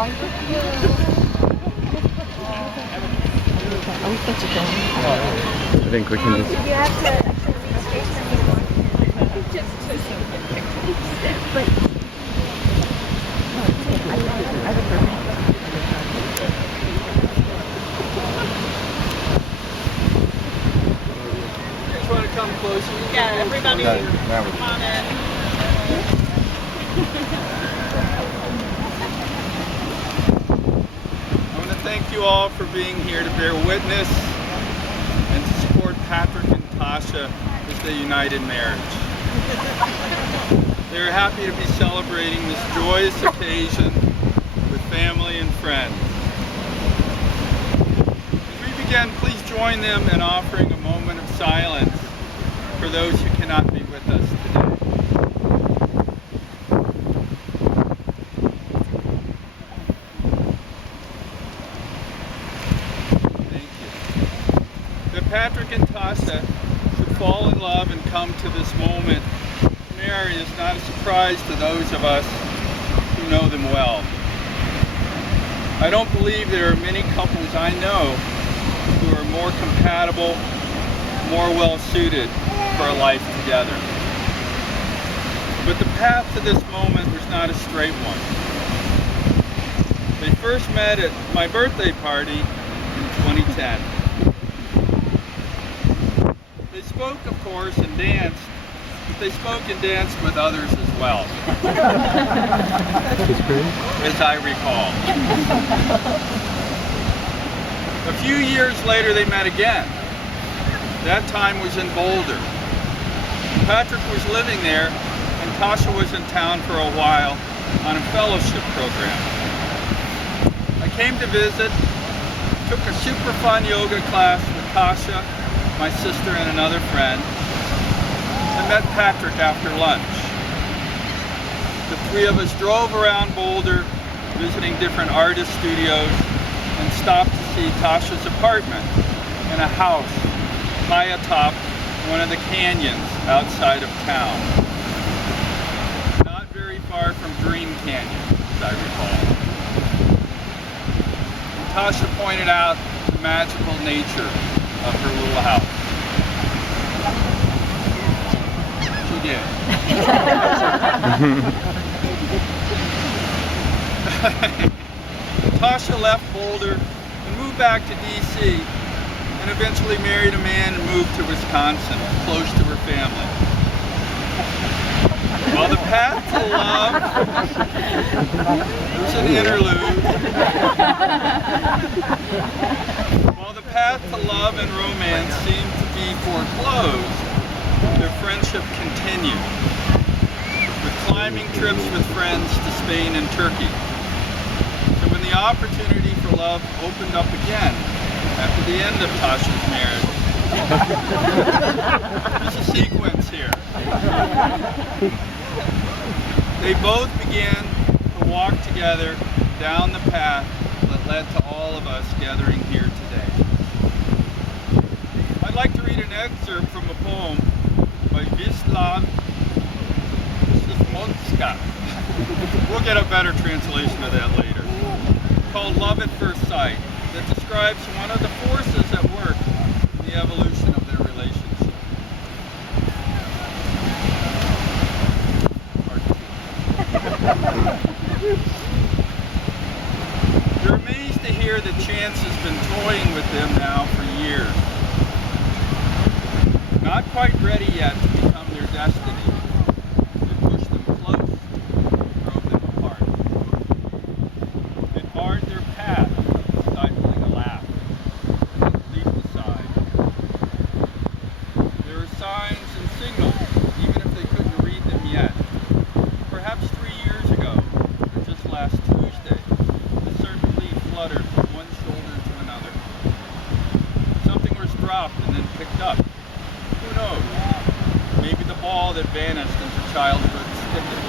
I think we can just... You have to actually leave space for me to but just want to come closer. Yeah, everybody Now come on in. I want to thank you all for being here to bear witness and to support Patrick and Tasha as they united marriage. They are happy to be celebrating this joyous occasion with family and friends. As we begin, please join them in offering a moment of silence for those who cannot be with us today. Thank you. That Patrick and Tasha should fall in love and come to this moment Mary is not a surprise to those of us who know them well. I don't believe there are many couples I know who are more compatible, more well suited for a life together. But the path to this moment was not a straight one. They first met at my birthday party in 2010. They spoke, of course, and danced. They spoke and danced with others as well, as I recall. A few years later they met again. That time was in Boulder. Patrick was living there and Tasha was in town for a while on a fellowship program. I came to visit, took a super fun yoga class with Tasha, my sister, and another friend. I met Patrick after lunch. The three of us drove around Boulder, visiting different artist studios, and stopped to see Tasha's apartment in a house high atop one of the canyons outside of town. Not very far from Green Canyon, as I recall. Tasha pointed out the magical nature of her little house. Yeah. Tasha left Boulder and moved back to D.C. and eventually married a man and moved to Wisconsin, close to her family. While the path to love, there's an interlude. While the path to love and romance seemed to be foreclosed, their friendship continued, with climbing trips with friends to Spain and Turkey. So when the opportunity for love opened up again after the end of Tasha's marriage, there's a sequence here. They both began to walk together down the path that led to all of us gathering here today. I'd like to read an excerpt from a poem by Wisław Szymborska. We'll get a better translation of that later. Called Love at First Sight, that describes one of the forces at work in the evolution of their relationship. You're amazed to hear that chance has been toying with them now for years. Not quite ready yet to become their destiny. It pushed them close, drove them apart. It barred their path, stifling a laugh, and then leaped aside. There are signs and signals, even if they couldn't read them yet. Perhaps 3 years ago, or just last Tuesday, a certain leaf fluttered from one shoulder to another. Something was dropped and then picked up. Who knows? Maybe the ball that vanished into childhood's thicket.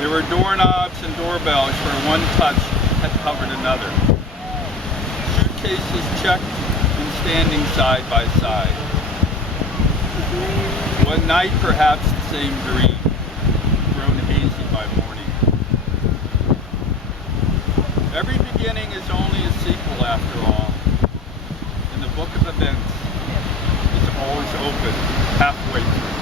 There were doorknobs and doorbells where one touch had covered another. Suitcases checked and standing side by side. One night, perhaps the same dream, grown hazy by morning. Every beginning is only a sequel after all. And the book of events is always open halfway through.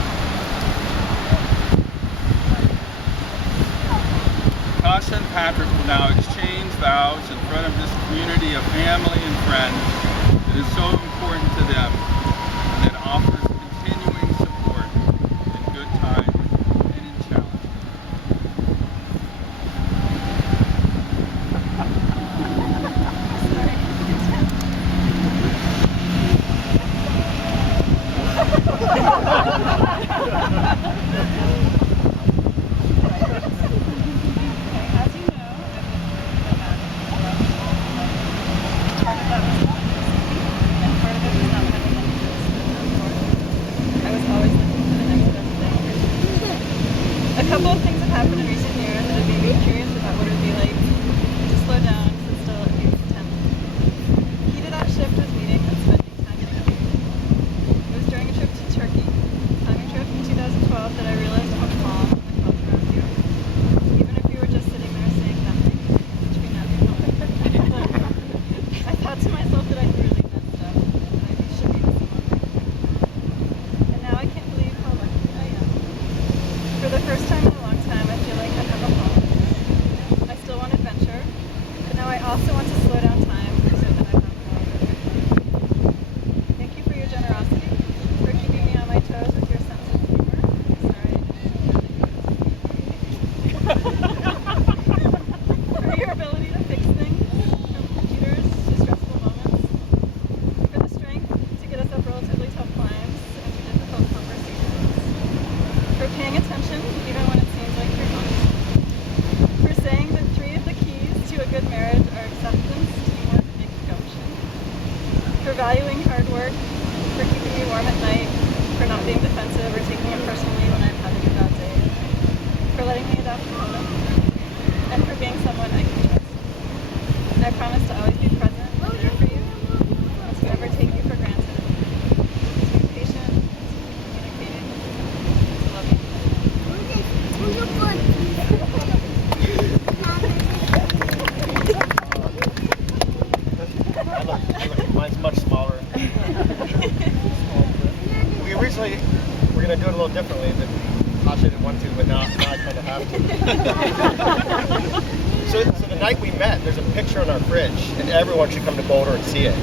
Tasha and Patrick will now exchange vows in front of this community of family and friends that is so important to them and that offers continuing support in good times and in challenges. A couple of things have happened in recent years that have made me curious about what it would be like to slow down and sit still at maybe 10. The key to that shift was meeting and spending time getting up. It was during a trip to Turkey, a climbing trip in 2012, that I realized how calm the crowds around you. Even if you were just sitting there saying nothing, between that and I thought to myself that I'd really messed up, and I should be with someone right there. And now I can't believe how lucky I am. For the first time in a long time, I feel like I have a home. I still want adventure, but now I also want to slow down time so that I have more of it. Thank you for your generosity, for keeping me on my toes with your sense of humor. Sorry, for your ability to fix things, from computers to stressful moments, for the strength to get us up relatively tough climbs and to difficult conversations, for paying attention even when it seems like you're not, for saying that 3 of the keys to a good marriage are acceptance, teamwork, and gumption, for valuing hard work, for keeping me warm at night, for not being defensive or taking it personally when I'm having a bad day, for letting me adapt to moment, and for being someone I can trust. I promise to always be present and there for you, and to never take you for granted, to be patient, to keep communicating, and to love you. Mine's much smaller. We originally were going to do it a little differently, but Tasha didn't want to, but now I kind of have to. So the night we met, there's a picture on our fridge, and everyone should come to Boulder and see it.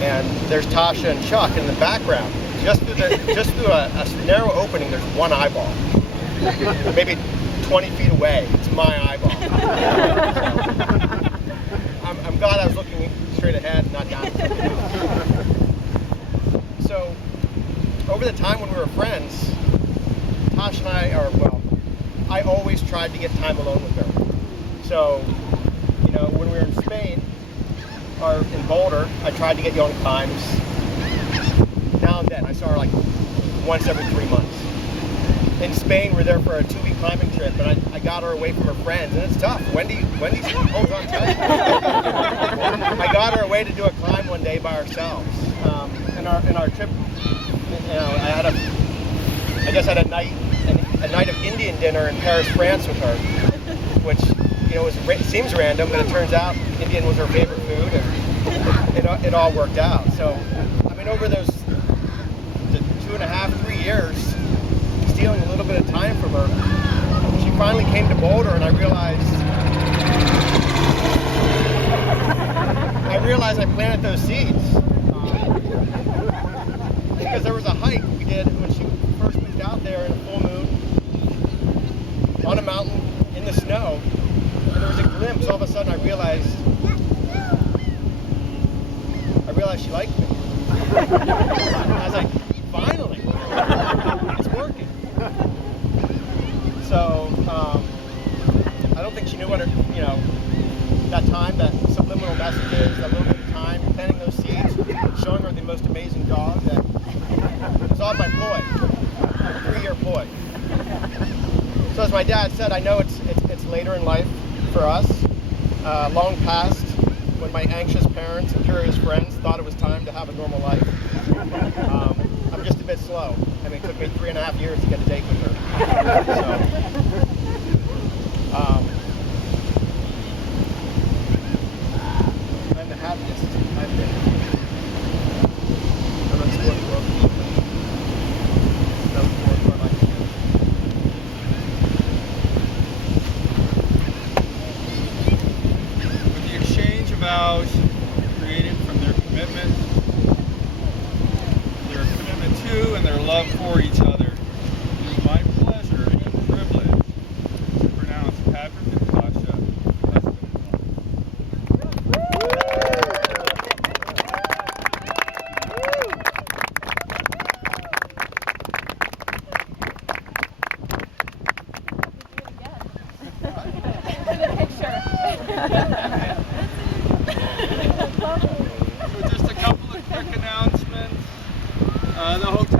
And there's Tasha and Chuck in the background. Just through a narrow opening, there's one eyeball. Maybe 20 feet away, it's my eyeball. I'm glad I was looking straight ahead, not down. So, over the time when we were friends, Tasha and I always tried to get time alone with her. So, when we were in Spain, or in Boulder, I tried to get you on climbs. Now and then, I saw her like once every 3 months. In Spain, we're there for a 2-week climbing trip, and I got her away from her friends, and it's tough. Wendy holds on tight. I got her away to do a climb one day by ourselves. In our trip, I just had a night of Indian dinner in Paris, France with her, which seems random, but it turns out Indian was her favorite food, and it all worked out. So, over those 2.5, 3 years, stealing a little bit of time from her, she finally came to Boulder, and I realized I planted those seeds. Because there was a hike we did when she first moved out there in a full moon, on a mountain, in the snow, and there was a glimpse. All of a sudden I realized she liked me. And I was like, finally, it's working. So, I don't think she knew what that time, that subliminal messages, that little bit of time, planting those seeds, showing her the most amazing dog, that it was all my ploy, 3-year ploy. So as my dad said, I know it's later in life for us, long past when my anxious parents and curious friends thought it was time to have a normal life. I'm just a bit slow. It took me 3.5 years to get a date with her. So, vows created from their commitment to and their love for each other. It is my pleasure and privilege to pronounce Patrick and Tasha husband and wife. So just a couple of quick announcements. The hotel